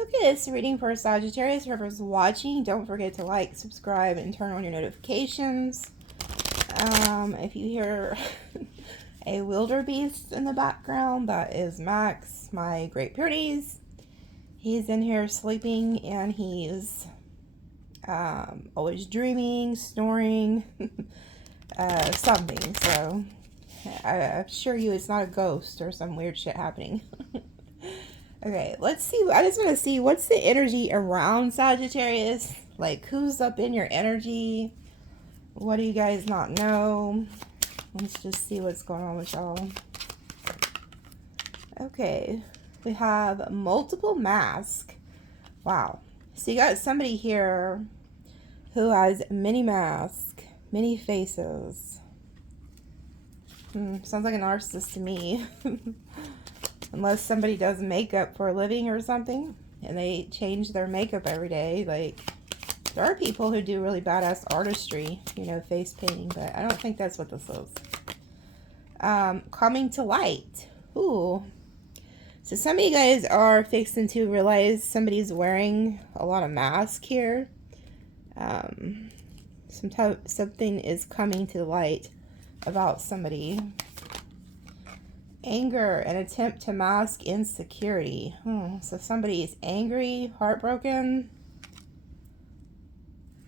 Okay, it's a reading for Sagittarius. Whoever's watching, don't forget to like, subscribe, and turn on your notifications. If you hear a wildebeest in the background, that is Max, my Great Pyrenees. He's in here sleeping, and he's always dreaming, snoring, something. So I assure you it's not a ghost or some weird shit happening. Okay, let's see. I just want to see what's the energy around Sagittarius. Like, who's up in your energy? What do you guys not know? Let's just see what's going on with y'all. Okay, we have multiple masks. Wow. So you got somebody here who has many masks, many faces. Sounds like a narcissist to me. Unless somebody does makeup for a living or something, and they change their makeup every day. Like, there are people who do really badass artistry, you know, face painting, but I don't think that's what this is. Coming to light. Ooh. So some of you guys are fixing to realize somebody's wearing a lot of mask here. Something is coming to light about somebody. Anger, an attempt to mask insecurity. So somebody is angry, heartbroken.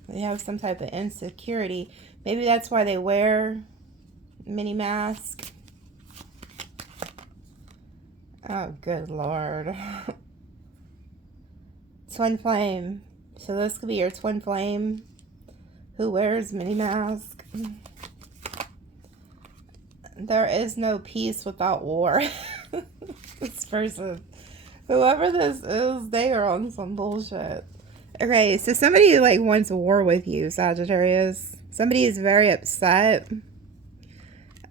They have some type of insecurity. Maybe that's why they wear mini mask. Oh, good Lord. Twin flame. So this could be your twin flame who wears mini mask. There is no peace without war. This person, whoever this is, they are on some bullshit. Okay, so somebody like wants war with you, Sagittarius. Somebody is very upset.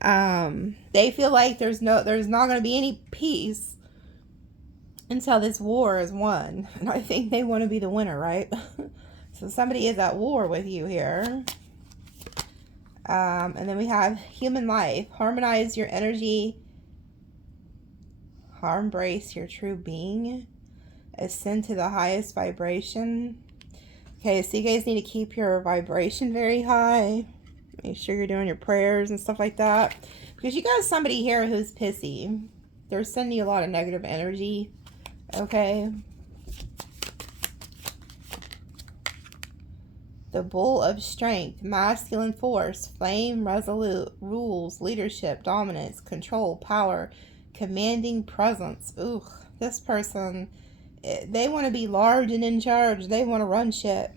They feel like there's not going to be any peace until this war is won, and I think they want to be the winner, right? So somebody is at war with you here. And then we have human life. Harmonize your energy. Embrace your true being. Ascend to the highest vibration. Okay, so you guys need to keep your vibration very high. Make sure you're doing your prayers and stuff like that. Because you got somebody here who's pissy. They're sending you a lot of negative energy. Okay. The bull of strength, masculine force, flame, resolute, rules, leadership, dominance, control, power, commanding presence. Ooh, this person, they want to be large and in charge. They want to run shit.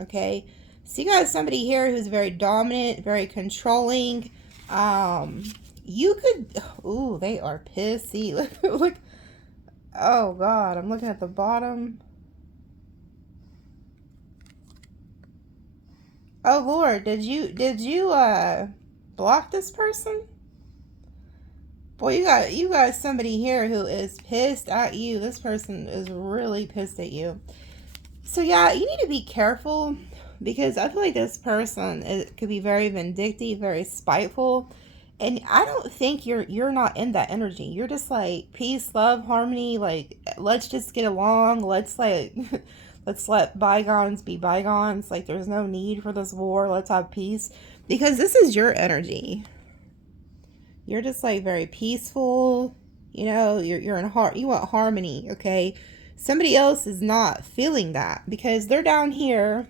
Okay, so you got somebody here who's very dominant, very controlling. You could, ooh, they are pissy. Look, oh God, I'm looking at the bottom. Oh Lord, did you block this person? Boy, you got somebody here who is pissed at you. This person is really pissed at you. So yeah, you need to be careful, because I feel like this person could be very vindictive, very spiteful, and I don't think you're not in that energy. You're just like peace, love, harmony. Like, let's just get along. Let's like. Let's let bygones be bygones. Like, there's no need for this war. Let's have peace. Because this is your energy. You're just, like, very peaceful. You know, you're in heart. You want harmony, okay? Somebody else is not feeling that. Because they're down here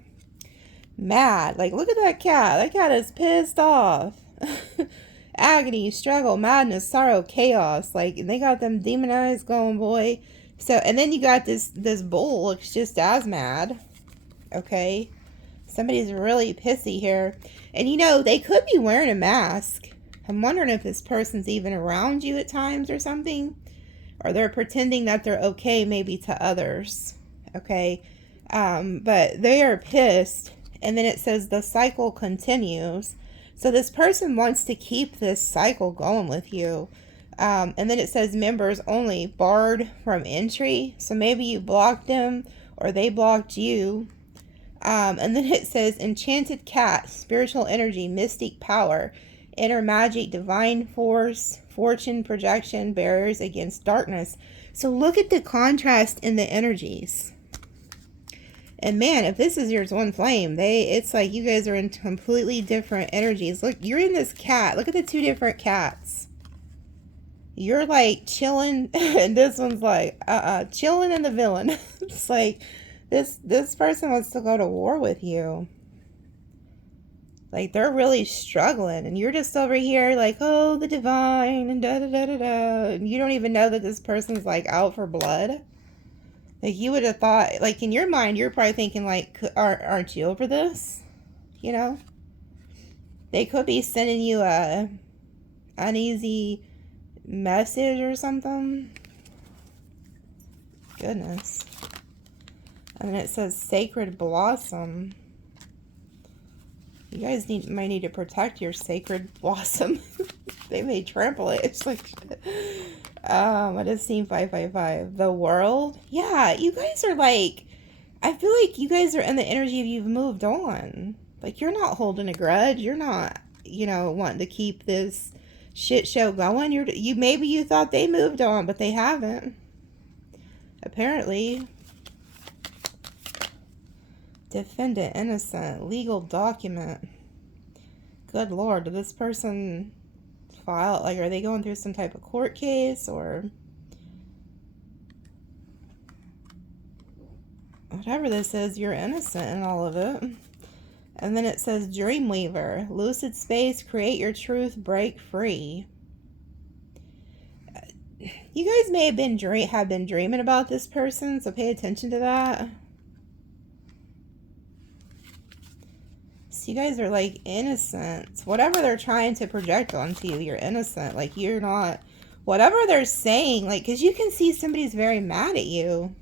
mad. Like, look at that cat. That cat is pissed off. Agony, struggle, madness, sorrow, chaos. Like, they got them demon eyes going, boy. So, and then you got this bull looks just as mad. Okay. Somebody's really pissy here. And you know, they could be wearing a mask. I'm wondering if this person's even around you at times or something. Or they're pretending that they're okay maybe to others. Okay. But they are pissed. And then it says the cycle continues. So this person wants to keep this cycle going with you. And then it says members only, barred from entry. So maybe you blocked them or they blocked you. And then it says enchanted cat, spiritual energy, mystic power, inner magic, divine force, fortune, projection, barriers against darkness. So look at the contrast in the energies. And man, if this is your twin flame, it's like you guys are in completely different energies. Look, you're in this cat. Look at the two different cats. You're like chilling, and this one's like, chilling in the villain. It's like, this person wants to go to war with you. Like, they're really struggling, and you're just over here like, oh, the divine, and da-da-da-da-da. And you don't even know that this person's, like, out for blood. Like, you would have thought, like, in your mind, you're probably thinking, like, aren't you over this? You know? They could be sending you a uneasy message or something. Goodness. And then it says sacred blossom. You guys might need to protect your sacred blossom. They may trample it. It's like, what is scene 555? The world? Yeah, you guys are like, I feel like you guys are in the energy of you've moved on. Like, you're not holding a grudge. You're not, wanting to keep this shit show going. Maybe you thought they moved on, but they haven't. Apparently. Defendant innocent. Legal document. Good Lord, did this person file, like, are they going through some type of court case, or whatever this is, you're innocent in all of it. And then it says Dreamweaver. Lucid space, create your truth, break free. You guys may have been dreaming about this person, so pay attention to that. So you guys are like innocent. Whatever they're trying to project onto you, you're innocent. Like, you're not, whatever they're saying, like, because you can see somebody's very mad at you.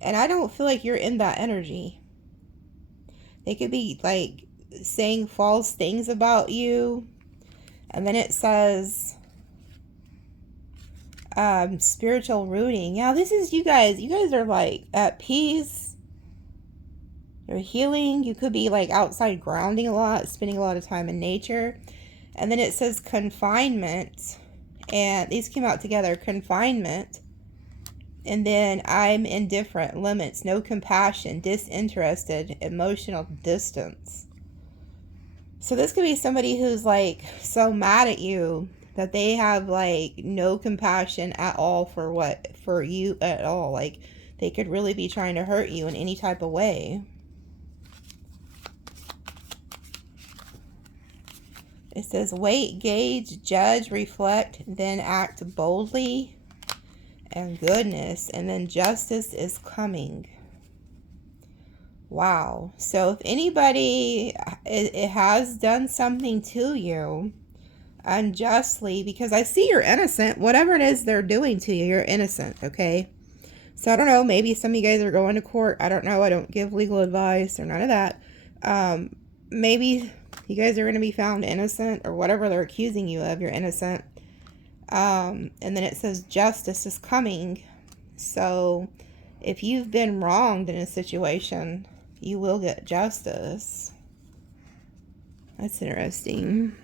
And I don't feel like you're in that energy. They could be like saying false things about you. And then it says spiritual rooting. Yeah, this is you guys. You guys are like at peace. You're healing. You could be like outside grounding a lot, spending a lot of time in nature. And then it says confinement. And these came out together. Confinement. And then I'm indifferent, limits, no compassion, disinterested, emotional distance. So this could be somebody who's like so mad at you that they have like no compassion at all for you at all. Like, they could really be trying to hurt you in any type of way. It says wait, gauge, judge, reflect, then act boldly. And goodness, and then justice is coming. Wow. So if anybody it has done something to you unjustly, because I see you're innocent, whatever it is they're doing to you, you're innocent, okay? So I don't know, maybe some of you guys are going to court. I don't know. I don't give legal advice or none of that. Maybe you guys are going to be found innocent, or whatever they're accusing you of, you're innocent. And then it says justice is coming. So if you've been wronged in a situation, you will get justice. That's interesting.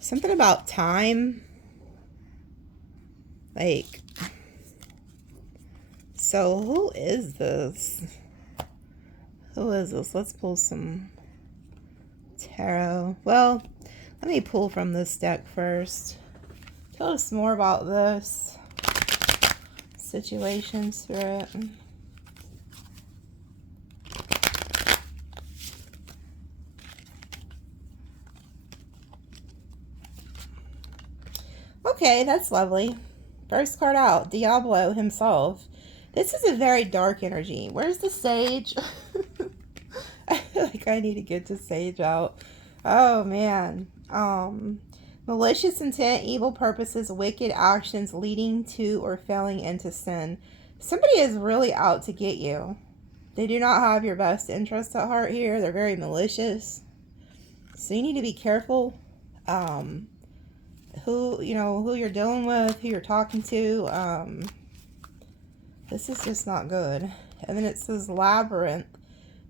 Something about time. Like, so who is this? Who is this? Let's pull some tarot. Well, let me pull from this deck first. Tell us more about this situation, Spirit. Okay, that's lovely. First card out, Diablo himself. This is a very dark energy. Where's the sage? I feel like I need to get the sage out. Oh, man. Malicious intent, evil purposes, wicked actions leading to or failing into sin. Somebody is really out to get you. They do not have your best interest at heart here. They're very malicious. So you need to be careful. Who you're dealing with, who you're talking to. This is just not good. And then it says labyrinth.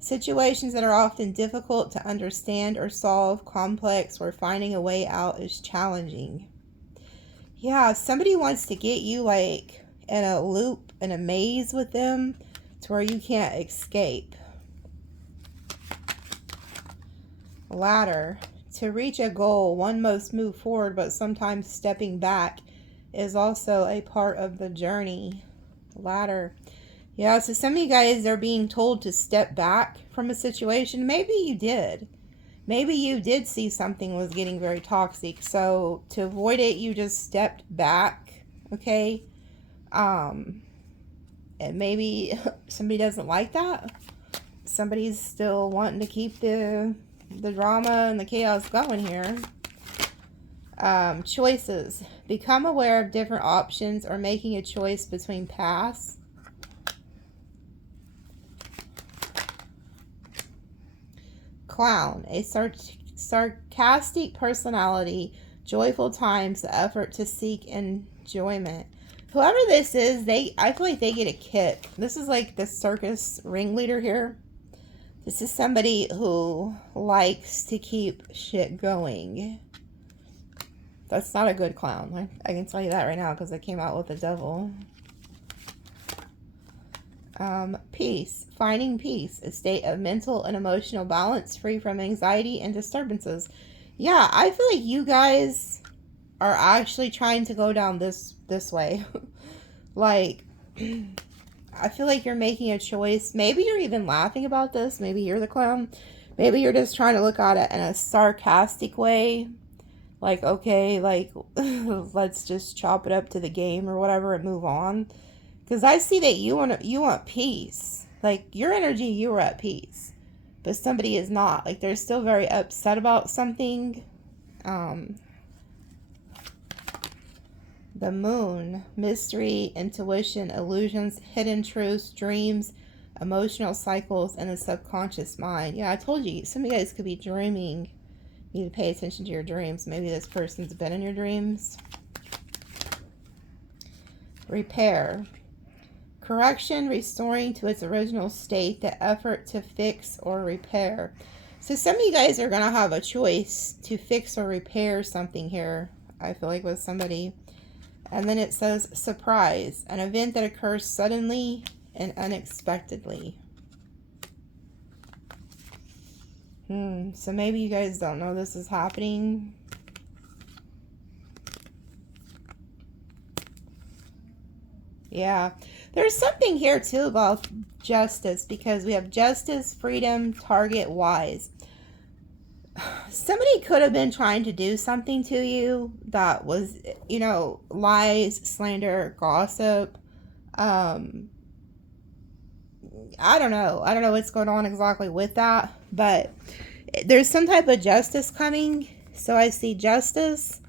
Situations that are often difficult to understand or solve, complex, where finding a way out is challenging. Yeah, somebody wants to get you like in a loop, in a maze with them to where you can't escape. Ladder. To reach a goal, one must move forward, but sometimes stepping back is also a part of the journey. Ladder. Yeah, so some of you guys are being told to step back from a situation. Maybe you did. Maybe you did see something was getting very toxic. So to avoid it, you just stepped back. Okay? And maybe somebody doesn't like that. Somebody's still wanting to keep the drama and the chaos going here. Choices. Become aware of different options or making a choice between paths. Clown. A sarcastic personality, joyful times, the effort to seek enjoyment. Whoever this is, I feel like they get a kick. This is like the circus ringleader here. This is somebody who likes to keep shit going. That's not a good clown. I can tell you that right now because I came out with the devil. Peace. Finding peace. A state of mental and emotional balance free from anxiety and disturbances. Yeah, I feel like you guys are actually trying to go down this way. Like, I feel like you're making a choice. Maybe you're even laughing about this. Maybe you're the clown. Maybe you're just trying to look at it in a sarcastic way. Like, okay, like, let's just chop it up to the game or whatever and move on. Because I see that you want peace. Like, your energy, you are at peace. But somebody is not. Like, they're still very upset about something. The moon. Mystery, intuition, illusions, hidden truths, dreams, emotional cycles, and the subconscious mind. Yeah, I told you, some of you guys could be dreaming. You need to pay attention to your dreams. Maybe this person's been in your dreams. Repair. Correction, restoring to its original state, the effort to fix or repair. So some of you guys are going to have a choice to fix or repair something here, I feel like, with somebody. And then it says surprise, an event that occurs suddenly and unexpectedly. So maybe you guys don't know this is happening. Yeah. There's something here too about justice, because we have justice, freedom, target, wise. Somebody could have been trying to do something to you that was, you know, lies, slander, gossip. I don't know. I don't know what's going on exactly with that, but there's some type of justice coming. So I see justice,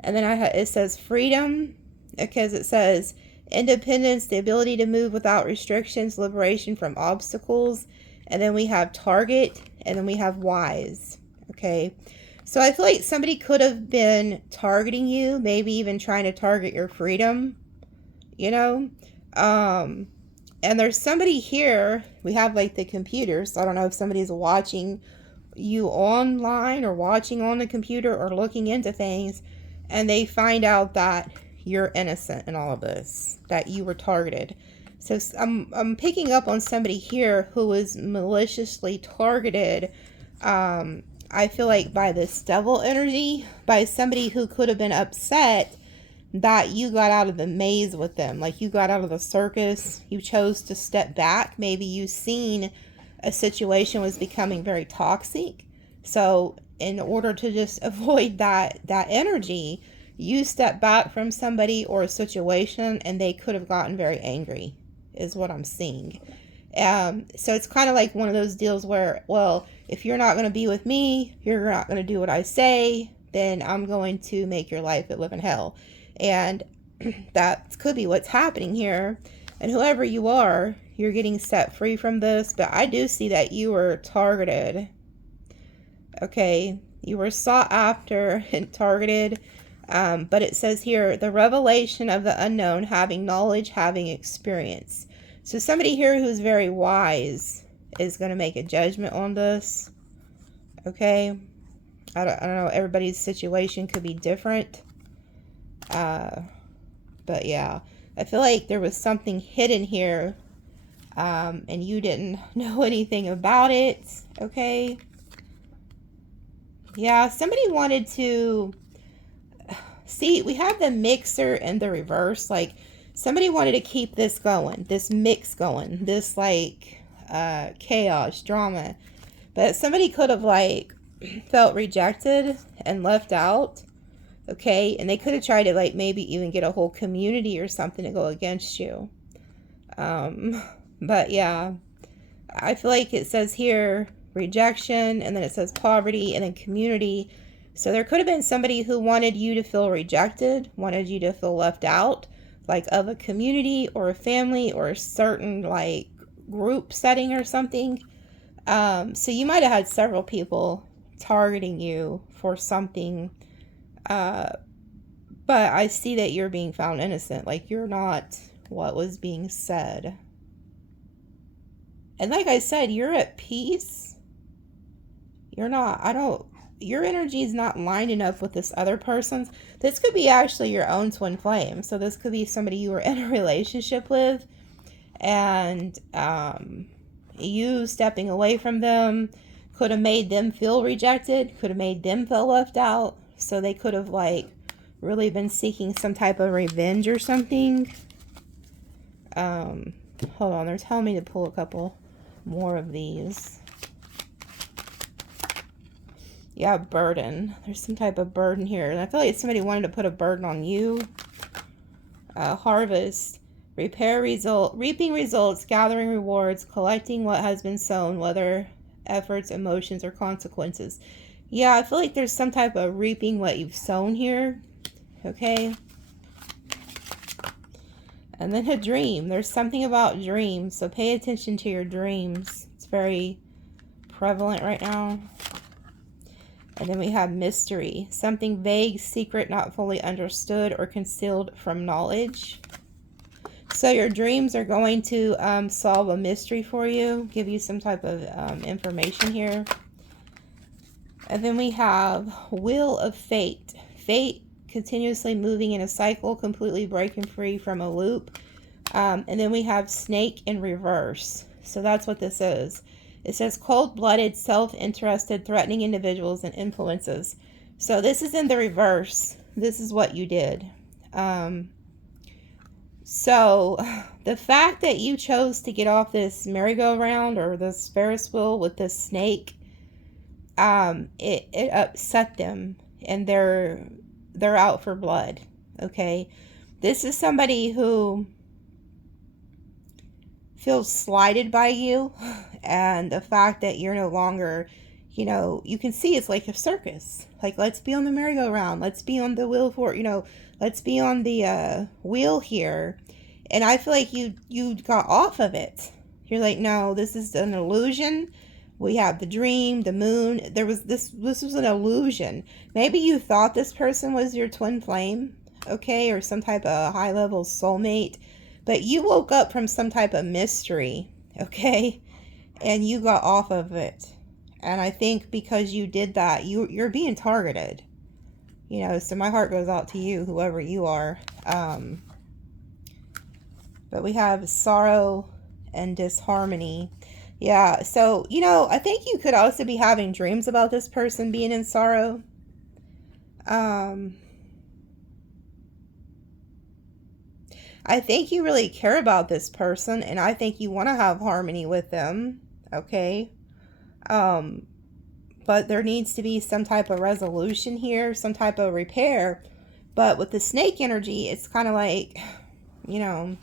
and then it says freedom, because it says independence, the ability to move without restrictions, liberation from obstacles, and then we have target, and then we have wise. Okay, so I feel like somebody could have been targeting you, maybe even trying to target your freedom, you know. And there's somebody here, we have like the computer, so I don't know if somebody's watching you online or watching on the computer or looking into things, and they find out that you're innocent in all of this, that you were targeted. So I'm picking up on somebody here who was maliciously targeted, I feel like by this devil energy, by somebody who could have been upset that you got out of the maze with them. Like, you got out of the circus, you chose to step back. Maybe you seen a situation was becoming very toxic. So in order to just avoid that energy, you step back from somebody or a situation, and they could have gotten very angry, is what I'm seeing. So it's kind of like one of those deals where, well, if you're not going to be with me, you're not going to do what I say, then I'm going to make your life a living hell. And that could be what's happening here. And whoever you are, you're getting set free from this. But I do see that you were targeted. Okay, you were sought after and targeted. But it says here, the revelation of the unknown, having knowledge, having experience. So somebody here who's very wise is going to make a judgment on this. Okay. I don't know. Everybody's situation could be different. But yeah, I feel like there was something hidden here. And you didn't know anything about it. Okay. Yeah, somebody wanted to see, we have the mixer and the reverse. Like, somebody wanted to keep this going, this mix going, this like chaos, drama. But somebody could have like felt rejected and left out. Okay, and they could have tried to like maybe even get a whole community or something to go against you. But yeah, I feel like it says here rejection, and then it says poverty, and then community. So there could have been somebody who wanted you to feel rejected, wanted you to feel left out, like of a community or a family or a certain like group setting or something. So you might have had several people targeting you for something. But I see that you're being found innocent. Like, you're not what was being said. And like I said, you're at peace. You're not, your energy is not lining up with this other person's. This could be actually your own twin flame. So this could be somebody you were in a relationship with. And you stepping away from them could have made them feel rejected. Could have made them feel left out. So they could have like really been seeking some type of revenge or something. Hold on, they're telling me to pull a couple more of these. Yeah, burden. There's some type of burden here. And I feel like somebody wanted to put a burden on you. Harvest. Repair result. Reaping results. Gathering rewards. Collecting what has been sown. Whether efforts, emotions, or consequences. Yeah, I feel like there's some type of reaping what you've sown here. Okay. And then a dream. There's something about dreams. So pay attention to your dreams. It's very prevalent right now. And then we have mystery. Something vague, secret, not fully understood, or concealed from knowledge. So your dreams are going to solve a mystery for you. Give you some type of information here. And then we have Wheel of Fate. Fate continuously moving in a cycle, completely breaking free from a loop. And then we have Snake in reverse. So that's what this is. It says cold-blooded, self-interested, threatening individuals and influences. So this is in the reverse. This is what you did. So the fact that you chose to get off this merry-go-round or this Ferris wheel with this snake, it upset them, and they're out for blood. Okay, this is somebody who feels slighted by you, and the fact that you're no longer, you know, you can see it's like a circus. Like, let's be on the merry-go-round, let's be on the wheel for, you know, let's be on the wheel here. And I feel like you got off of it. You're like, no, this is an illusion. We have the dream, the moon. There was this was an illusion. Maybe you thought this person was your twin flame, okay, or some type of high-level soulmate, but you woke up from some type of mystery, okay, and you got off of it. And I think because you did that, you're being targeted, you know. So my heart goes out to you, whoever you are. But we have sorrow and disharmony. Yeah, so, you know, I think you could also be having dreams about this person being in sorrow. I think you really care about this person, and I think you want to have harmony with them, okay? But there needs to be some type of resolution here, some type of repair. But with the snake energy, it's kind of like, you know,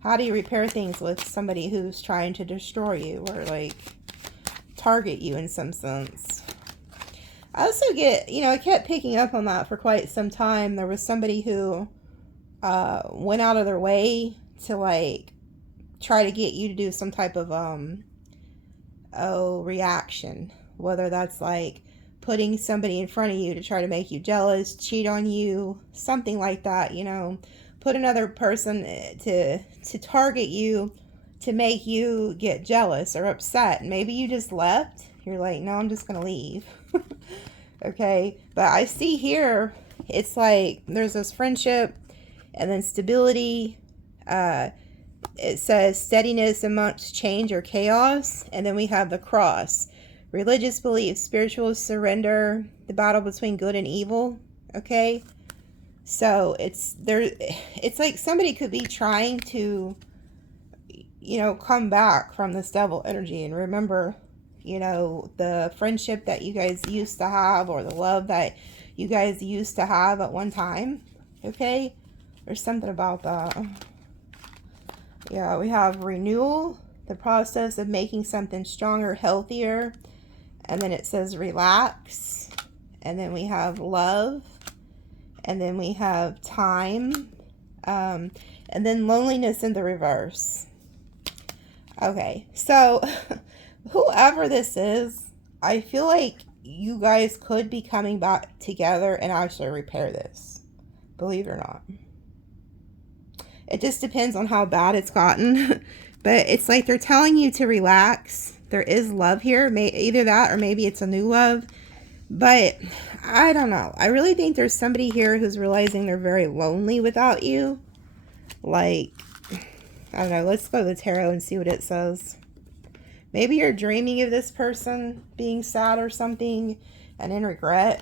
how do you repair things with somebody who's trying to destroy you or like target you in some sense? I also get, you know, I kept picking up on that for quite some time. There was somebody who went out of their way to like try to get you to do some type of reaction, whether that's like putting somebody in front of you to try to make you jealous, cheat on you, something like that, you know, put another person to target you to make you get jealous or upset. Maybe you just left. You're like, no, I'm just going to leave. Okay. But I see here, it's like there's this friendship and then stability. It says steadiness amongst change or chaos. And then we have the cross. Religious beliefs, spiritual surrender, the battle between good and evil. Okay. So it's like somebody could be trying to, you know, come back from this devil energy and remember, you know, the friendship that you guys used to have, or the love that you guys used to have at one time. Okay. There's something about that. Yeah, we have renewal, the process of making something stronger, healthier. And then it says relax. And then we have love. And then we have time. And then loneliness in the reverse. Okay, so whoever this is, I feel like you guys could be coming back together and actually repair this. Believe it or not. It just depends on how bad it's gotten. But it's like they're telling you to relax. There is love here. Either that or maybe it's a new love. But I don't know. I really think there's somebody here who's realizing they're very lonely without you. Like, I don't know. Let's go to the tarot and see what it says. Maybe you're dreaming of this person being sad or something and in regret.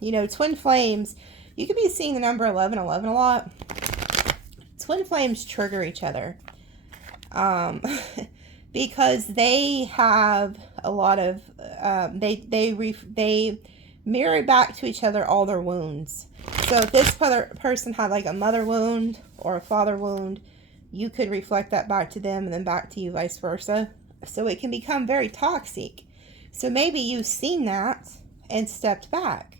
You know, twin flames. You could be seeing the number 1111 a lot. Twin flames trigger each other. Because they have a lot of, they mirror back to each other all their wounds. So if this person had like a mother wound or a father wound, you could reflect that back to them and then back to you, vice versa. So it can become very toxic. So maybe you've seen that and stepped back.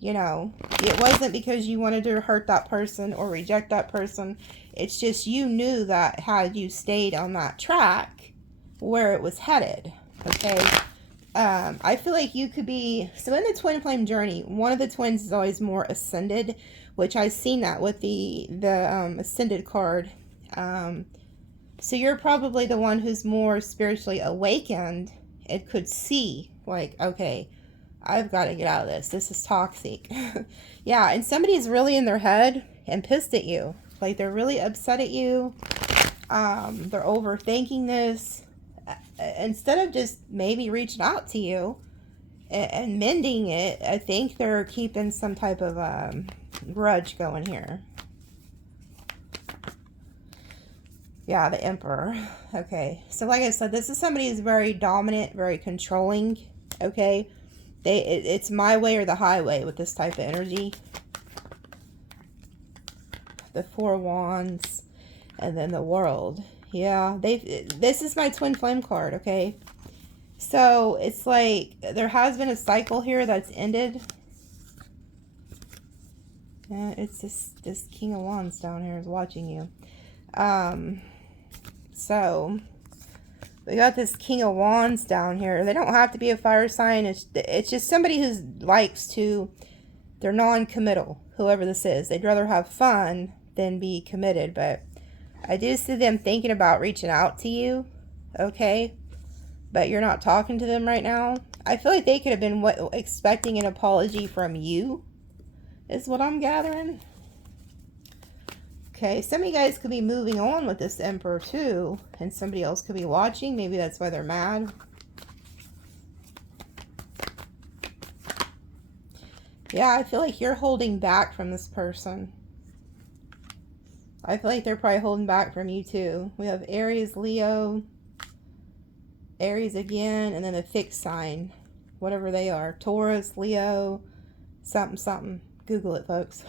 You know, it wasn't because you wanted to hurt that person or reject that person. It's just you knew that had you stayed on that track where it was headed. Okay. I feel like you could be, so in the twin flame journey, one of the twins is always more ascended, which I've seen that with the ascended card. So you're probably the one who's more spiritually awakened and could see like, okay, I've got to get out of this. This is toxic. Yeah, and somebody's really in their head and pissed at you. Like, they're really upset at you. They're overthinking this. Instead of just maybe reaching out to you and mending it, I think they're keeping some type of grudge going here. Yeah, the Emperor. Okay, so like I said, this is somebody who's very dominant, very controlling. Okay. It's my way or the highway with this type of energy. The Four Wands and then the World. Yeah, this is my twin flame card, okay? So it's like there has been a cycle here that's ended. It's this King of Wands down here is watching you. So we got this King of Wands down here. They don't have to be a fire sign. It's just somebody who likes to, they're non-committal, whoever this is. They'd rather have fun than be committed. But I do see them thinking about reaching out to you, okay? But you're not talking to them right now. I feel like they could have been expecting an apology from you, is what I'm gathering. Okay, some of you guys could be moving on with this Emperor too, and somebody else could be watching. Maybe that's why they're mad. Yeah, I feel like you're holding back from this person. I feel like they're probably holding back from you too. We have Aries, Leo, Aries again, and then a fixed sign, whatever they are. Taurus, Leo, something, something. Google it, folks.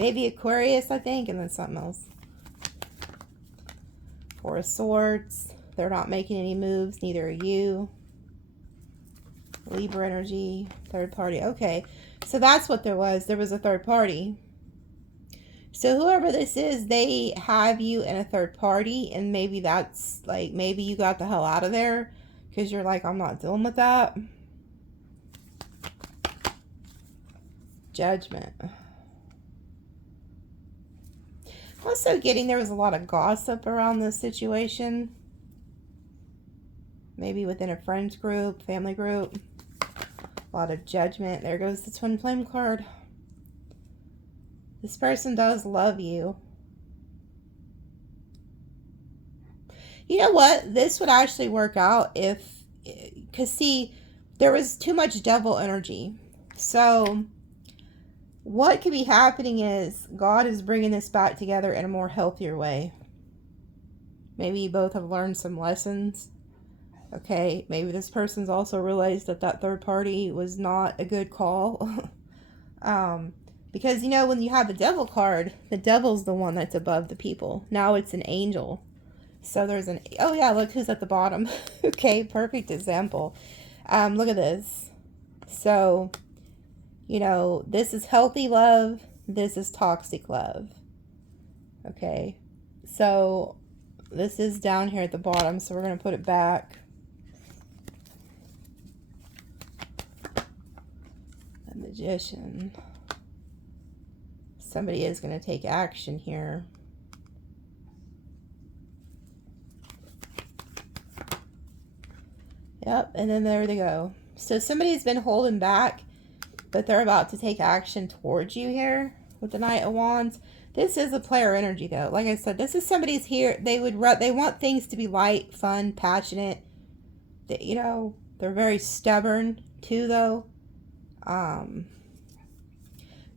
Maybe Aquarius, I think, and then something else. Four of Swords. They're not making any moves. Neither are you. Libra energy. Third party. Okay. So that's what there was. There was a third party. So whoever this is, they have you in a third party. And maybe that's like, maybe you got the hell out of there. Because you're like, I'm not dealing with that. Judgment. Also getting there was a lot of gossip around this situation. Maybe within a friends group, family group. A lot of judgment. There goes the twin flame card. This person does love you. You know what? This would actually work out if, because see, there was too much devil energy. So what could be happening is God is bringing this back together in a more healthier way. Maybe you both have learned some lessons. Okay, maybe this person's also realized that that third party was not a good call. Because, you know, when you have the devil card, the devil's the one that's above the people. Now it's an angel. So there's an, oh yeah, look who's at the bottom. Okay, perfect example. Look at this. So, you know, this is healthy love. This is toxic love. Okay, so this is down here at the bottom. So we're going to put it back. The Magician. Somebody is going to take action here. Yep, and then there they go. So somebody's been holding back, but they're about to take action towards you here with the Knight of Wands. This is a player energy, though. Like I said, this is somebody's here. They want things to be light, fun, passionate. You know, they're very stubborn too, though.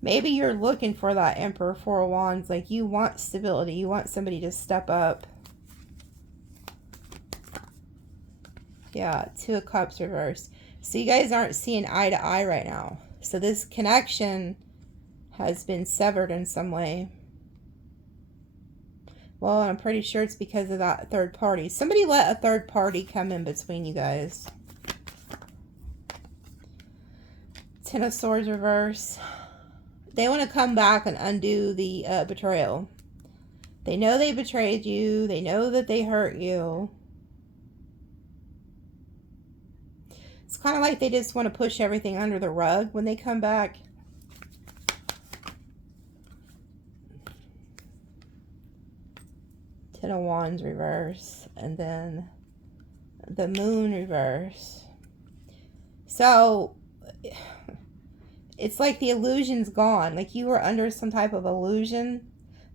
Maybe you're looking for that Emperor, Four of Wands. Like, you want stability. You want somebody to step up. Yeah, Two of Cups reverse. So you guys aren't seeing eye to eye right now. So this connection has been severed in some way. Well, I'm pretty sure it's because of that third party. Somebody let a third party come in between you guys. Ten of Swords reverse. They want to come back and undo the betrayal. They know they betrayed you. They know that they hurt you. It's kind of like they just want to push everything under the rug when they come back. Ten of Wands reverse. And then the Moon reverse. So it's like the illusion's gone. Like you were under some type of illusion.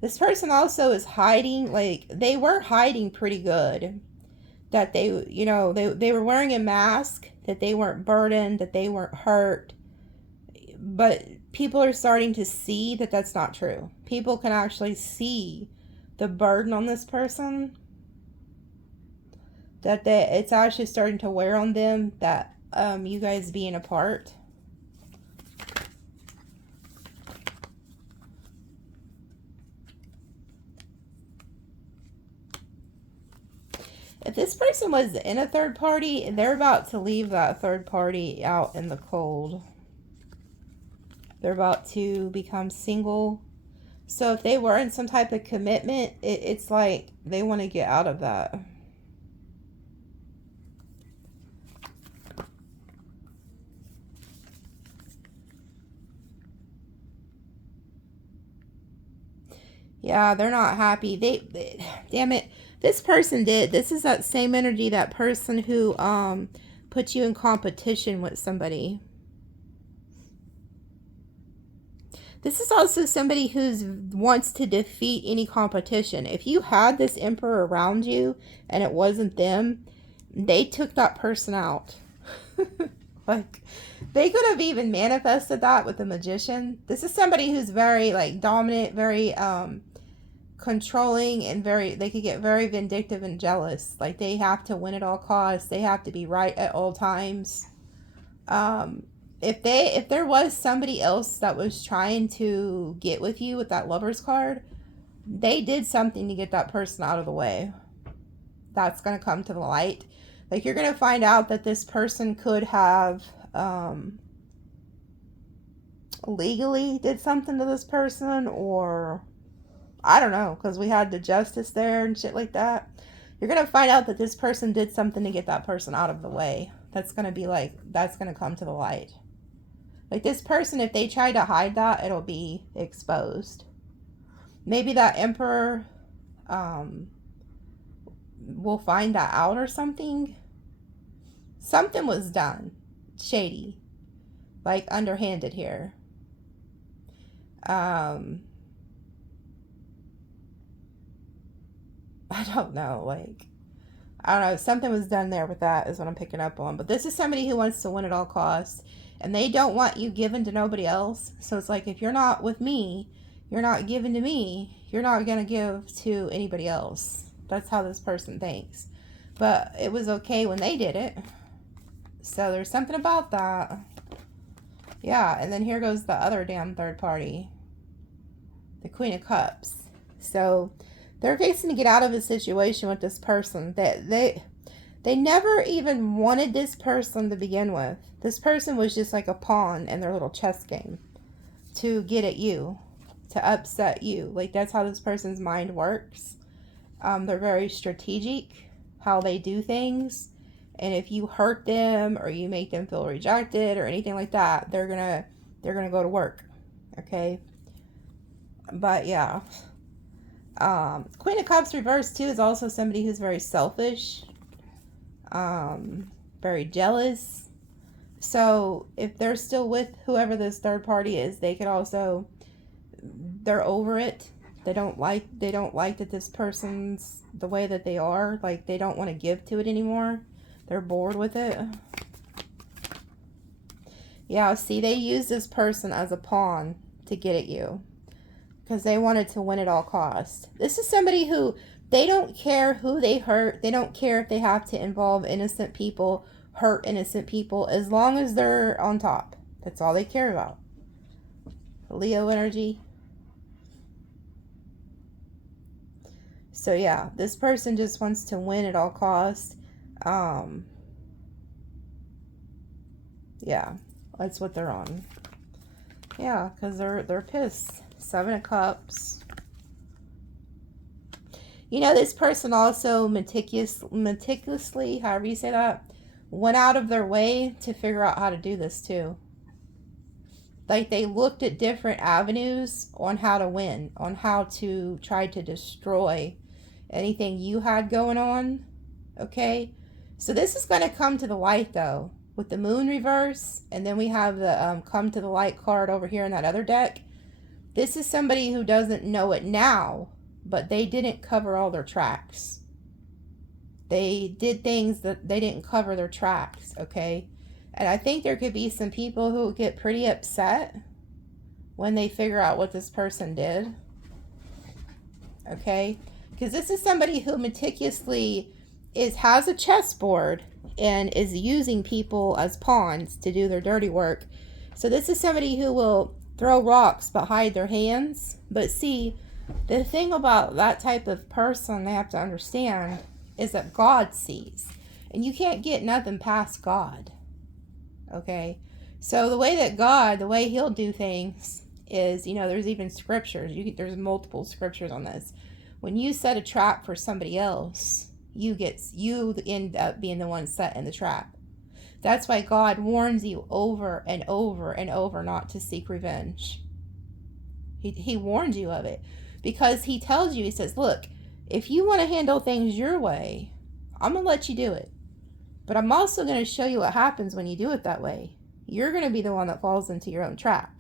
This person also is hiding. Like they were hiding pretty good. That they, you know, they were wearing a mask. That they weren't burdened. That they weren't hurt. But people are starting to see that that's not true. People can actually see the burden on this person. That it's actually starting to wear on them. That you guys being apart. If this person was in a third party, they're about to leave that third party out in the cold. They're about to become single. So if they were in some type of commitment, it's like they want to get out of that. Yeah, they're not happy. They damn it. This person did. This is that same energy, that person who put you in competition with somebody. This is also somebody who wants to defeat any competition. If you had this Emperor around you and it wasn't them, they took that person out. Like, they could have even manifested that with the Magician. This is somebody who's very, like, dominant, very controlling, and they could get very vindictive and jealous. Like, they have to win at all costs. They have to be right at all times. If there was somebody else that was trying to get with you with that Lover's card, they did something to get that person out of the way. That's going to come to the light. Like, you're going to find out that this person could have legally did something to this person, or I don't know, because we had the Justice there and shit like that. You're going to find out that this person did something to get that person out of the way. That's going to be like, that's going to come to the light. Like, this person, if they try to hide that, it'll be exposed. maybe that Emperor will find that out or something. Something was done shady, like underhanded here. I don't know, like, I don't know, something was done there with that is what I'm picking up on. But this is somebody who wants to win at all costs, and they don't want you given to nobody else. So it's like, if you're not with me, you're not giving to me, you're not going to give to anybody else. That's how this person thinks. But it was okay when they did it. So there's something about that. Yeah, and then here goes the other damn third party. The Queen of Cups. So they're fixing to get out of a situation with this person that they never even wanted this person to begin with. This person was just like a pawn in their little chess game to get at you, to upset you. Like, that's how this person's mind works. They're very strategic how they do things. And if you hurt them or you make them feel rejected or anything like that, they're gonna go to work. Okay? But yeah. Queen of Cups reversed too is also somebody who's very selfish. Very jealous. So if they're still with whoever this third party is, they could also, they're over it. They don't like that this person's the way that they are. Like, they don't want to give to it anymore. They're bored with it. Yeah, see, they use this person as a pawn to get at you because they wanted to win at all costs. This is somebody who, they don't care who they hurt. They don't care if they have to involve innocent people, hurt innocent people, as long as they're on top. That's all they care about. Leo energy. So yeah, this person just wants to win at all costs. Yeah, that's what they're on. Yeah, because they're pissed. 7 of Cups. You know, this person also meticulously, however you say that, went out of their way to figure out how to do this too. Like, they looked at different avenues on how to win, on how to try to destroy anything you had going on. Okay? So this is going to come to the light though, with the moon reverse, and then we have the come to the light card over here in that other deck. This is somebody who doesn't know it now, but they didn't cover all their tracks. They did things that they didn't cover their tracks, okay? And I think there could be some people who get pretty upset when they figure out what this person did. Okay? Because this is somebody who meticulously has a chessboard and is using people as pawns to do their dirty work. So this is somebody who will throw rocks but hide their hands. But see, the thing about that type of person they have to understand is that God sees. And you can't get nothing past God. Okay? So the way that God, the way he'll do things is, you know, there's even scriptures. There's multiple scriptures on this. When you set a trap for somebody else, you end up being the one set in the trap. That's why God warns you over and over and over not to seek revenge. He warns you of it. Because he tells you, he says, look, if you want to handle things your way, I'm going to let you do it. But I'm also going to show you what happens when you do it that way. You're going to be the one that falls into your own trap.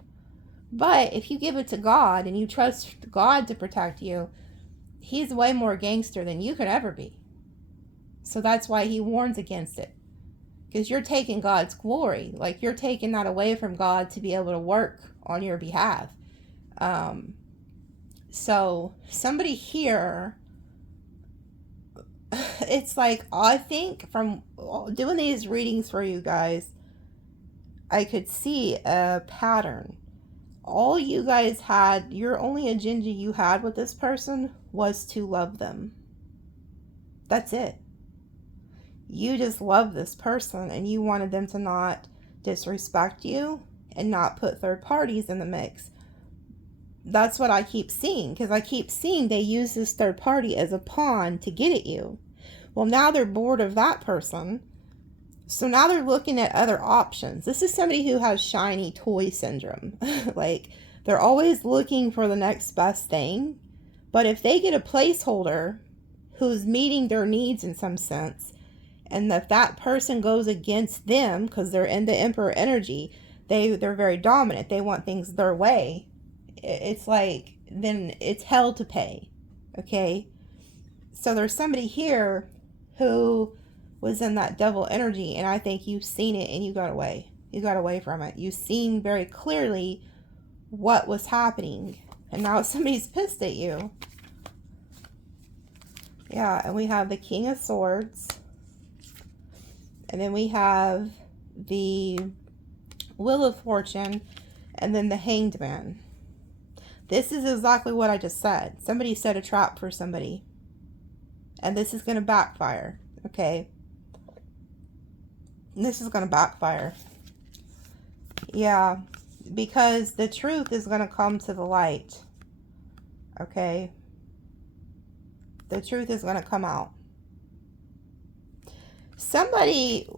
But if you give it to God and you trust God to protect you, he's way more gangster than you could ever be. So that's why he warns against it. Because you're taking God's glory. Like, you're taking that away from God to be able to work on your behalf. So somebody here, it's like, I think from doing these readings for you guys, I could see a pattern. All you guys had, your only agenda you had with this person was to love them. That's it. You just love this person and you wanted them to not disrespect you and not put third parties in the mix. That's what I keep seeing, because I keep seeing they use this third party as a pawn to get at you. Well, now they're bored of that person. So now they're looking at other options. This is somebody who has shiny toy syndrome. Like, they're always looking for the next best thing. But if they get a placeholder who's meeting their needs in some sense, and if that person goes against them because they're in the Emperor energy, they're very dominant. They want things their way. It's like, then it's hell to pay. Okay? So there's somebody here who was in that devil energy, and I think you've seen it and you got away. You got away from it. You've seen very clearly what was happening, and now somebody's pissed at you. Yeah, and we have the King of Swords, and then we have the Wheel of Fortune, and then the Hanged Man. This is exactly what I just said. Somebody set a trap for somebody, and this is going to backfire. Okay, this is going to backfire. Yeah, because the truth is going to come to the light. Okay, the truth is going to come out. Somebody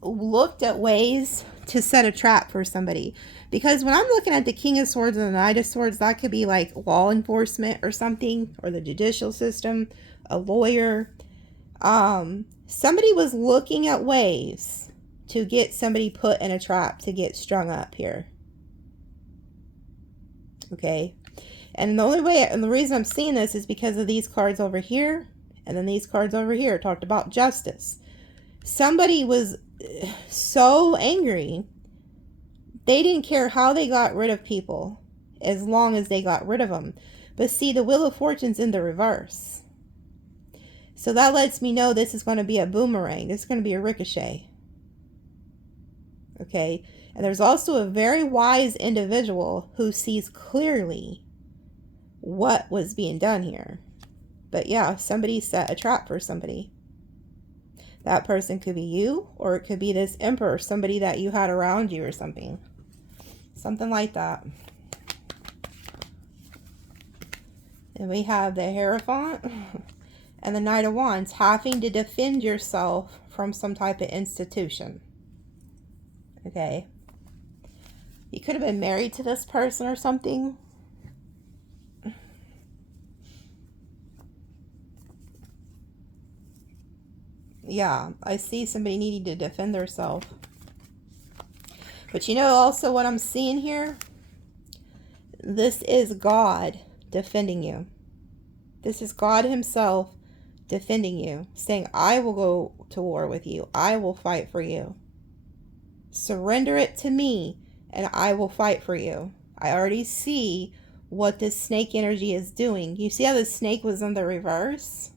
looked at ways to set a trap for somebody, because when I'm looking at the King of Swords and the Knight of Swords, that could be like law enforcement or something, or the judicial system, a lawyer. Somebody was looking at ways to get somebody put in a trap to get strung up here. Okay, and the only way, and the reason I'm seeing this is because of these cards over here, and then these cards over here talked about justice. Somebody was so angry, they didn't care how they got rid of people, as long as they got rid of them. But see, the Wheel of Fortune's in the reverse. So that lets me know this is going to be a boomerang. This is going to be a ricochet. Okay? And there's also a very wise individual who sees clearly what was being done here. But yeah, somebody set a trap for somebody. That person could be you, or it could be this Emperor, somebody that you had around you or something. Something like that. And we have the Hierophant and the Knight of Wands, having to defend yourself from some type of institution. Okay. You could have been married to this person or something. Yeah, I see somebody needing to defend themselves. But you know also what I'm seeing here? This is God defending you. This is God himself defending you, saying, I will go to war with you. I will fight for you. Surrender it to me, and I will fight for you. I already see what this snake energy is doing. You see how the snake was in the reverse?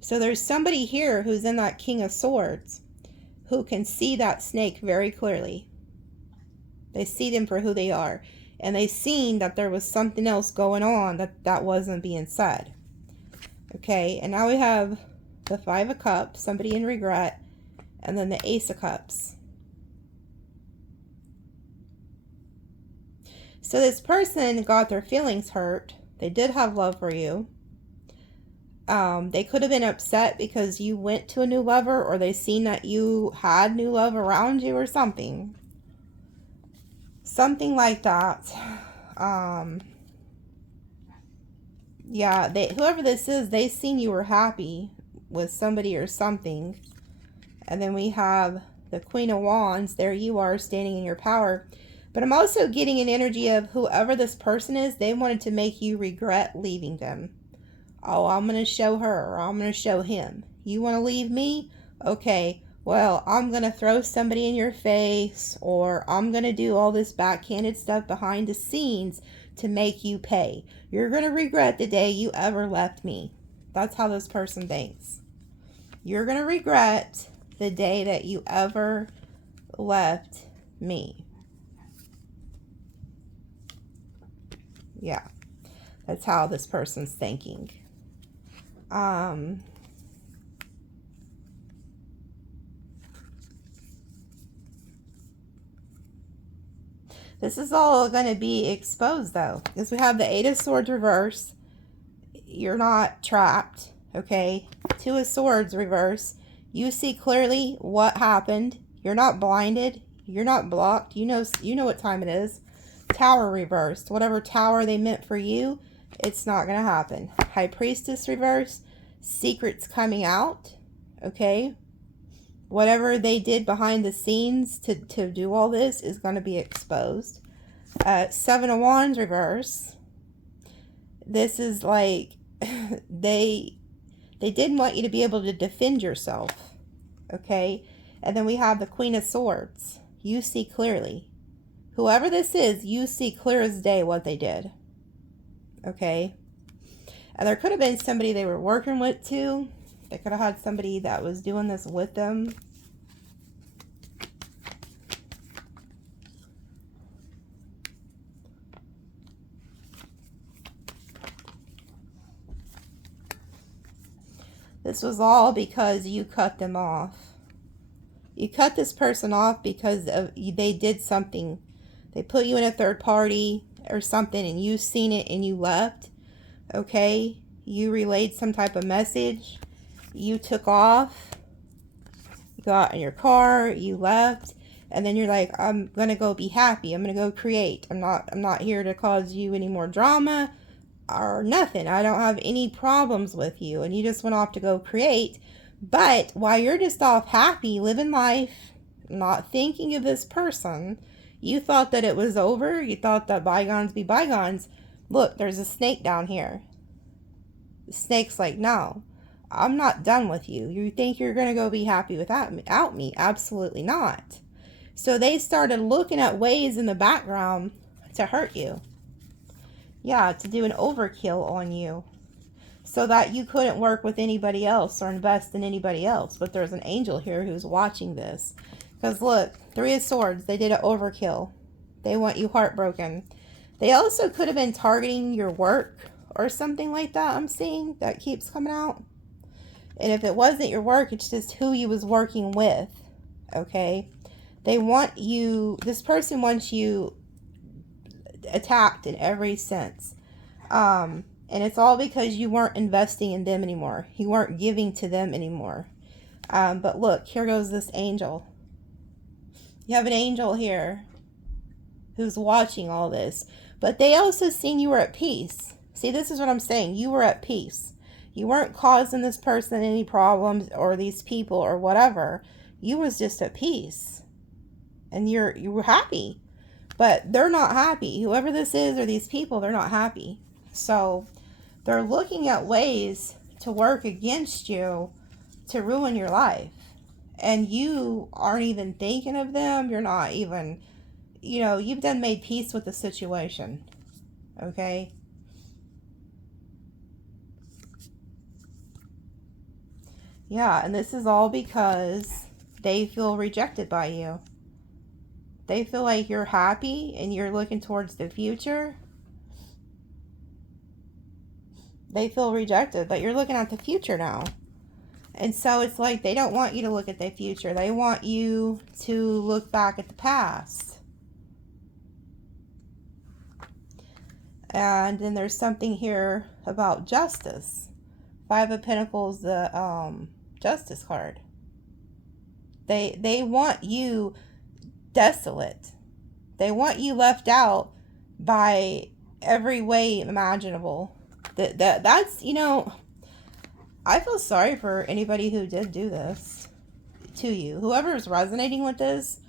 So there's somebody here who's in that King of Swords who can see that snake very clearly. They see them for who they are. And they seen that there was something else going on that wasn't being said. Okay, and now we have the Five of Cups, somebody in regret, and then the Ace of Cups. So this person got their feelings hurt. They did have love for you. They could have been upset because you went to a new lover, or they seen that you had new love around you or something. Something like that. Yeah, whoever this is, they seen you were happy with somebody or something. And then we have the Queen of Wands. There you are, standing in your power. But I'm also getting an energy of whoever this person is, they wanted to make you regret leaving them. Oh, I'm going to show her, or I'm going to show him. You want to leave me? Okay, well, I'm going to throw somebody in your face, or I'm going to do all this backhanded stuff behind the scenes to make you pay. You're going to regret the day you ever left me. That's how this person thinks. You're going to regret the day that you ever left me. Yeah, that's how this person's thinking. This is all going to be exposed, though, because we have the Eight of Swords reverse. You're not trapped, okay? Two of Swords reverse. You see clearly what happened. You're not blinded. You're not blocked. You know what time it is. Tower reversed. Whatever tower they meant for you, It's not going to happen. High Priestess reverse. Secrets coming out. Okay. Whatever they did behind the scenes to do all this is going to be exposed. Seven of Wands reverse. This is like they didn't want you to be able to defend yourself. Okay. And then we have the Queen of Swords. You see clearly. Whoever this is, you see clear as day what they did. Okay. And there could have been somebody they were working with too. They could have had somebody that was doing this with them. This was all because you cut them off. You cut this person off because they did something. They put you in a third party or something and you seen it and you left. Okay? You relayed some type of message. You took off. You got in your car. You left. And then you're like, I'm going to go be happy. I'm going to go create. I'm not here to cause you any more drama or nothing. I don't have any problems with you. And you just went off to go create. But while you're just off happy, living life, not thinking of this person, you thought that it was over. You thought that bygones be bygones. Look, there's a snake down here. The snake's like, no, I'm not done with you. You think you're going to go be happy without me? Absolutely not. So they started looking at ways in the background to hurt you. Yeah, to do an overkill on you. So that you couldn't work with anybody else or invest in anybody else. But there's an angel here who's watching this. Because look, Three of Swords, they did an overkill. They want you heartbroken. They also could have been targeting your work or something like that, I'm seeing. That keeps coming out. And if it wasn't your work, it's just who you was working with. Okay? They want you, this person wants you attacked in every sense. And it's all because you weren't investing in them anymore. You weren't giving to them anymore. But look, here goes this angel. You have an angel here who's watching all this. But they also seen you were at peace. See, this is what I'm saying. You were at peace. You weren't causing this person any problems or these people or whatever. You was just at peace. And you were happy. But they're not happy. Whoever this is or these people, they're not happy. So they're looking at ways to work against you to ruin your life. And you aren't even thinking of them. You're not even, you've done made peace with the situation. Okay? Yeah, and this is all because they feel rejected by you. They feel like you're happy and you're looking towards the future. They feel rejected, but you're looking at the future now. And so it's like they don't want you to look at the future. They want you to look back at the past. And then there's something here about justice. Five of Pentacles, the Justice card. They want you desolate. They want you left out by every way imaginable. That's, I feel sorry for anybody who did do this to you. Whoever is resonating with this,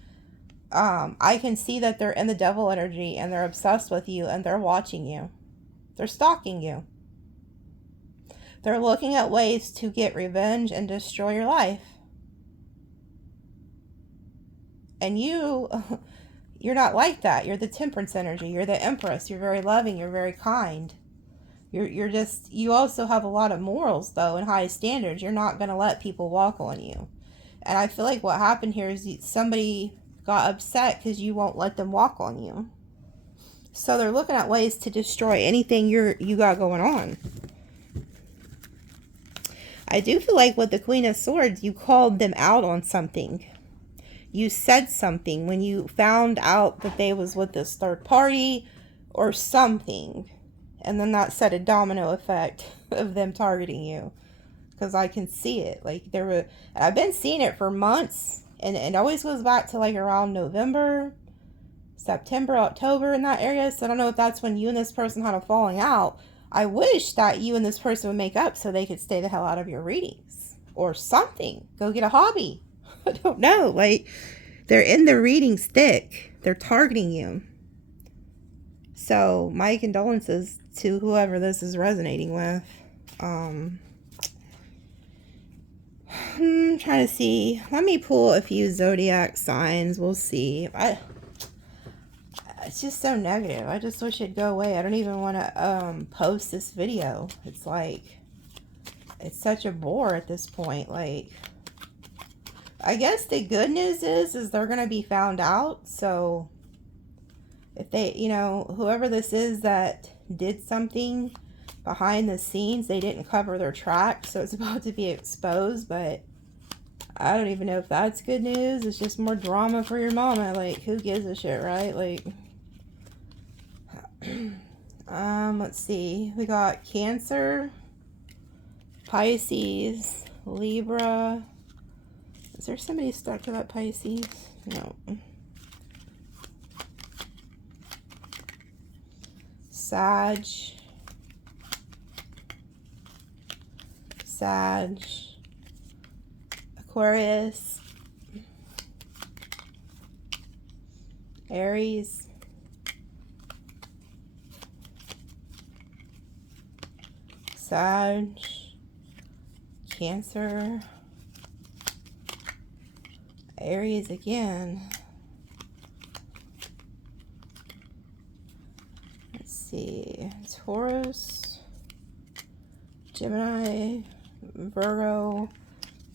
I can see that they're in the devil energy and they're obsessed with you and they're watching you. They're stalking you. They're looking at ways to get revenge and destroy your life. And you're not like that. You're the Temperance energy. You're the Empress. You're very loving. You're very kind. You also have a lot of morals, though, and high standards. You're not going to let people walk on you. And I feel like what happened here is somebody got upset because you won't let them walk on you. So they're looking at ways to destroy anything you got going on. I do feel like with the Queen of Swords, you called them out on something. You said something when you found out that they was with this third party or something. And then that set a domino effect of them targeting you. Because I can see it. Like I've been seeing it for months. And it always goes back to like around November, September, October in that area. So I don't know if that's when you and this person had a falling out. I wish that you and this person would make up so they could stay the hell out of your readings or something. Go get a hobby. I don't know. Like, they're in the readings thick. They're targeting you. So my condolences to whoever this is resonating with. I'm trying to see. Let me pull a few zodiac signs. We'll see. It's just so negative. I just wish it'd go away. I don't even want to post this video. It's like, it's such a bore at this point. Like, I guess the good news is they're going to be found out. So if they, you know, whoever this is that did something behind the scenes, they didn't cover their tracks, so it's about to be exposed. But I don't even know if that's good news. It's just more drama for your mama. Like, who gives a shit, right? Like, let's see. We got Cancer, Pisces, Libra. Is there somebody stuck to that Pisces? No. Sag, Aquarius, Aries, Sag, Cancer, Aries again. Let's see, Taurus, Gemini, Virgo,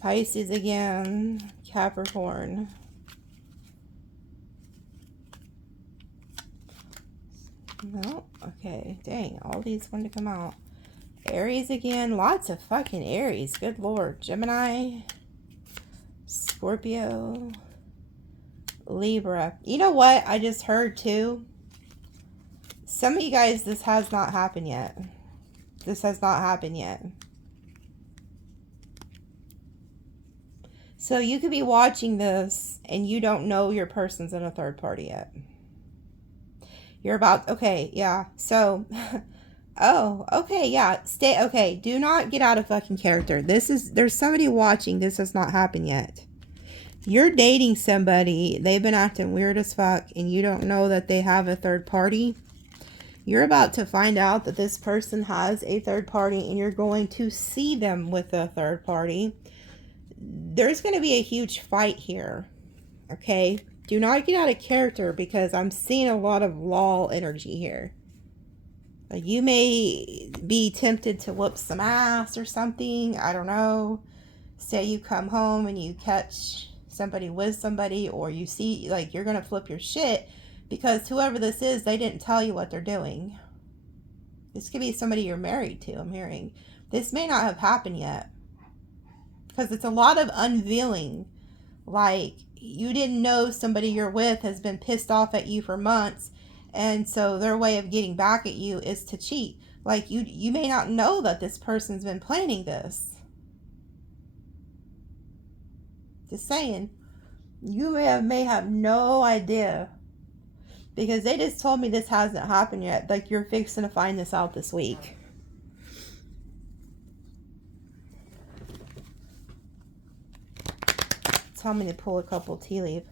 Pisces again, Capricorn. No, okay, dang, all these wanted to come out. Aries again, lots of fucking Aries, good lord. Gemini, Scorpio, Libra. You know what I just heard too? Some of you guys, this has not happened yet. This has not happened yet. So you could be watching this and you don't know your person's in a third party yet. You're about, okay, yeah. So, oh, okay, yeah. Okay, do not get out of fucking character. There's somebody watching. This has not happened yet. You're dating somebody. They've been acting weird as fuck and you don't know that they have a third party. You're about to find out that this person has a third party and you're going to see them with a third party. There's going to be a huge fight here. Okay? Do not get out of character because I'm seeing a lot of lull energy here. You may be tempted to whoop some ass or something. I don't know. Say you come home and you catch somebody with somebody, or you see, like, you're going to flip your shit because whoever this is, they didn't tell you what they're doing. This could be somebody you're married to, I'm hearing. This may not have happened yet because it's a lot of unveiling. Like, you didn't know somebody you're with has been pissed off at you for months, and so their way of getting back at you is to cheat. Like, you may not know that this person's been planning this. Just saying. You may have no idea. Because they just told me this hasn't happened yet. Like, you're fixing to find this out this week. Tell me to pull a couple tea leaf.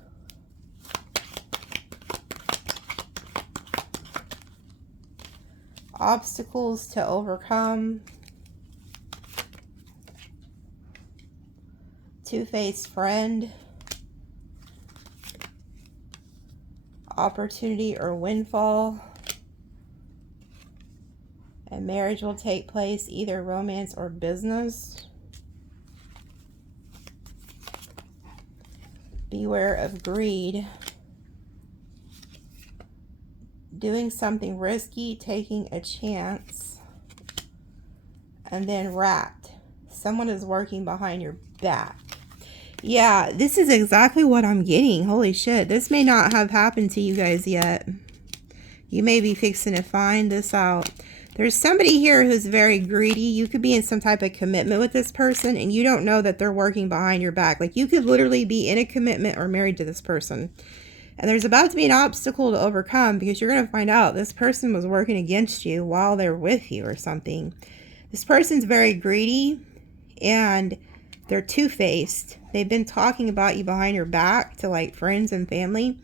Obstacles to overcome. Two-faced friend. Opportunity or windfall. And marriage will take place, either romance or business. Beware of greed. Doing something risky, taking a chance. And then rat. Someone is working behind your back. Yeah, this is exactly what I'm getting. Holy shit. This may not have happened to you guys yet. You may be fixing to find this out. There's somebody here who's very greedy. You could be in some type of commitment with this person and you don't know that they're working behind your back. Like, you could literally be in a commitment or married to this person. And there's about to be an obstacle to overcome because you're going to find out this person was working against you while they're with you or something. This person's very greedy and they're two-faced. They've been talking about you behind your back to like friends and family.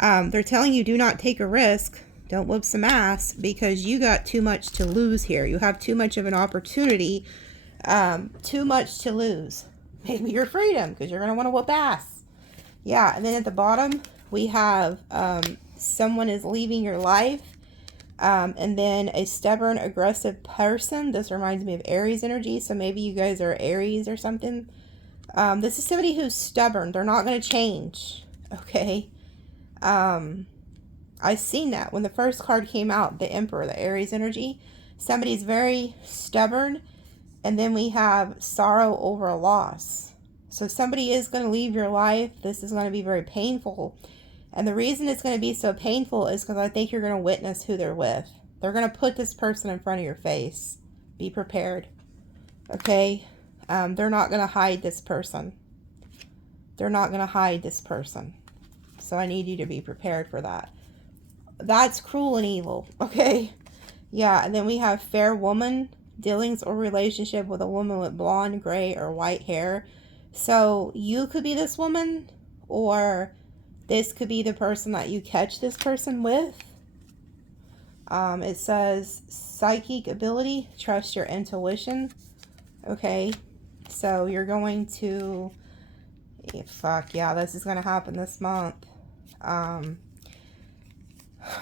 They're telling you do not take a risk. Don't whoop some ass because you got too much to lose here. You have too much of an opportunity. Too much to lose. Maybe your freedom because you're going to want to whoop ass. Yeah, and then at the bottom, we have someone is leaving your life. And then a stubborn, aggressive person. This reminds me of Aries energy. So maybe you guys are Aries or something. This is somebody who's stubborn. They're not going to change. Okay. I seen that when the first card came out, the Emperor, the Aries energy. Somebody's very stubborn. And then we have sorrow over a loss. So somebody is going to leave your life. This is going to be very painful. And the reason it's going to be so painful is because I think you're going to witness who they're with. They're going to put this person in front of your face. Be prepared. Okay? They're not going to hide this person. They're not going to hide this person. So I need you to be prepared for that. That's cruel and evil. Okay? Yeah, and then we have fair woman. Dealings or relationship with a woman with blonde, gray, or white hair. So you could be this woman, or this could be the person that you catch this person with. It says psychic ability, trust your intuition. Okay, so you're going to, this is going to happen this month.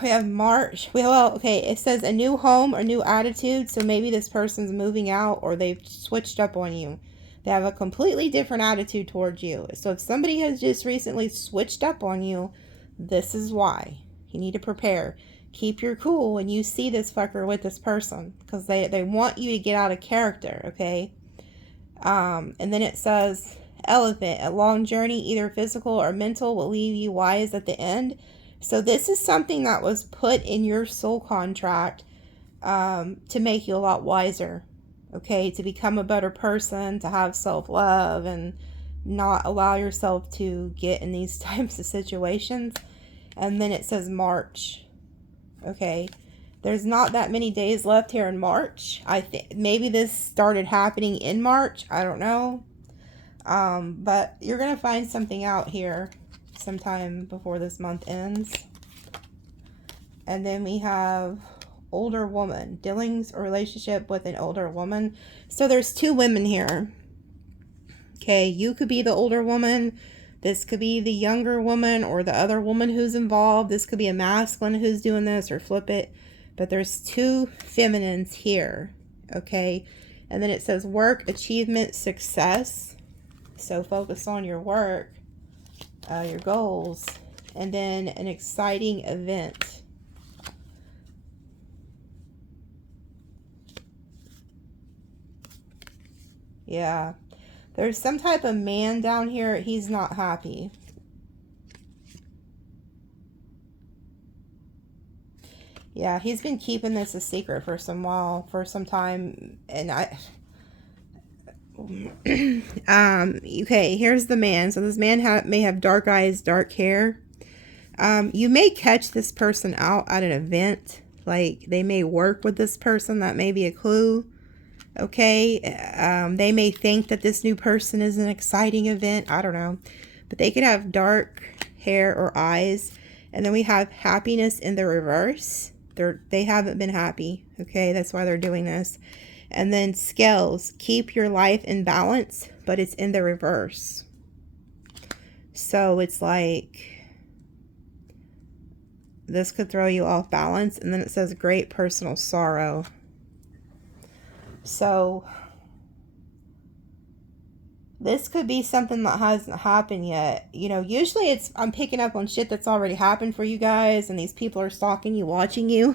We have March. It says a new home or new attitude. So maybe this person's moving out or they've switched up on you. They have a completely different attitude towards you. So if somebody has just recently switched up on you, this is why. You need to prepare. Keep your cool when you see this fucker with this person. Because they want you to get out of character, okay? And then it says elephant. A long journey, either physical or mental, will leave you wise at the end. So this is something that was put in your soul contract to make you a lot wiser, okay? To become a better person, to have self-love, and not allow yourself to get in these types of situations. And then it says March, okay? There's not that many days left here in March. I think maybe this started happening in March. I don't know. But you're going to find something out here sometime before this month ends. And then we have older woman, dealings or relationship with an older woman. So there's two women here. Okay, you could be the older woman. This could be the younger woman or the other woman who's involved. This could be a masculine who's doing this, or flip it. But there's two feminines here. Okay, and then it says work, achievement, success. So focus on your work. Your goals, and then an exciting event. Yeah, there's some type of man down here. He's not happy. Yeah, he's been keeping this a secret for some time, and okay, here's the man. So this man may have dark eyes, dark hair. You may catch this person out at an event. Like, they may work with this person. That may be a clue. Okay. They may think that this new person is an exciting event. I don't know. But they could have dark hair or eyes. And then we have happiness in the reverse. They haven't been happy. Okay. That's why they're doing this. And then scales, keep your life in balance, but it's in the reverse. So it's like, this could throw you off balance. And then it says great personal sorrow. So this could be something that hasn't happened yet. You know, usually I'm picking up on shit that's already happened for you guys, and these people are stalking you, watching you.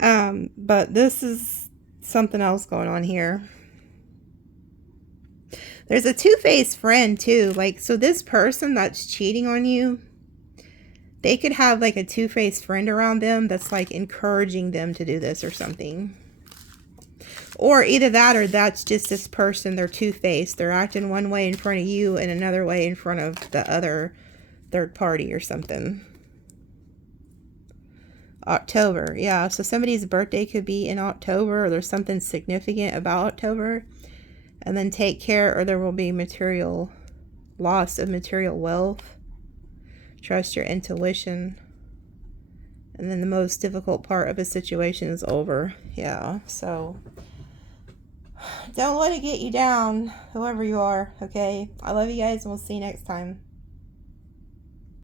But this is something else going on here. There's a two-faced friend too. Like, so this person that's cheating on you, they could have like a two-faced friend around them that's like encouraging them to do this or something. Or either that, or that's just this person. They're two-faced. They're acting one way in front of you and another way in front of the other third party or something. October, yeah, so somebody's birthday could be in October, or there's something significant about October. And then take care, or there will be material loss of material wealth. Trust your intuition. And then the most difficult part of a situation is over. Yeah, so don't let it get you down, whoever you are, okay? I love you guys, and we'll see you next time.